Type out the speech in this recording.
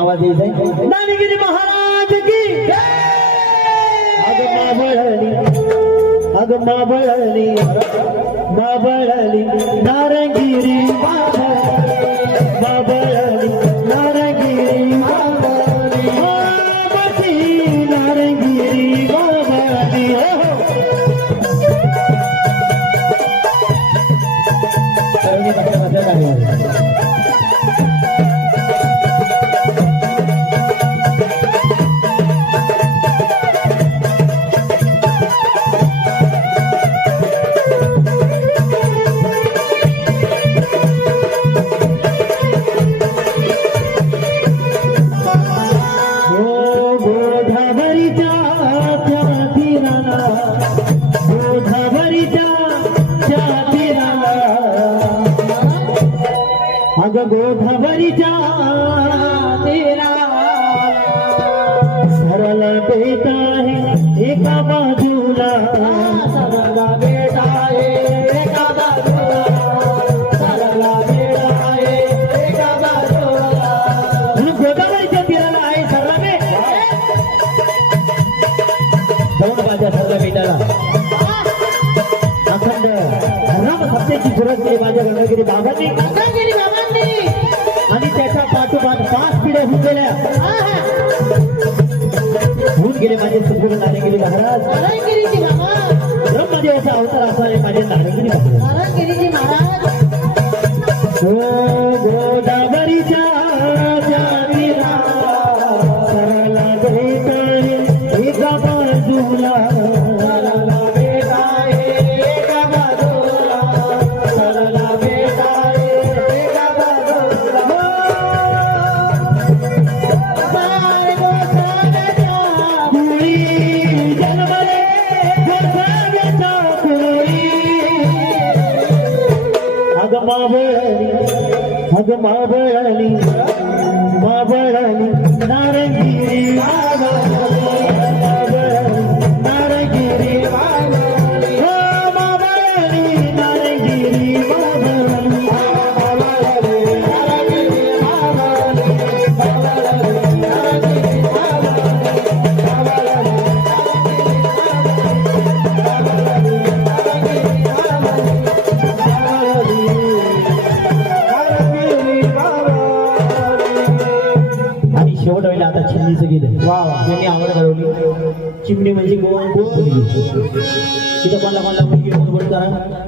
आवाज येत आहे दानगिरी महाराज की अग माबळली नारंगिरी बाबळली नारंगिरी नारंगिरी बाबळली अग गोधवरीच्या तेरा सरला बेटा आहे एका बाजूला सरला बेटा आहे एका बाजूला सरला बेटा आहे एका बाजूला गोदावरीच्या तीराला आहे सरला बेटा दोन माझ्या सरला बेटाला अखंड राम सत्याची सुरत माझ्या गंगागिरी बाबांनी आणि त्याच्या पाठोपाठ 5 पिढ्या होऊन गेल्या होऊन गेले माझे संपूर्ण नारंगिरी महाराज ब्रह्मदेवाचा अवतार असणारे माझे नारंगिरी महाराज गोदावरीच्या तीरा सरला बेटा एका बाजूला अग माबळली नारंगिरी नारंगिरी शेवट व्हायला आता चिमणीचं गेलं वा त्यांनी आवड घडवली चिमणी म्हणजे गोड गोड तिथं कोणला मुलगी गोड करा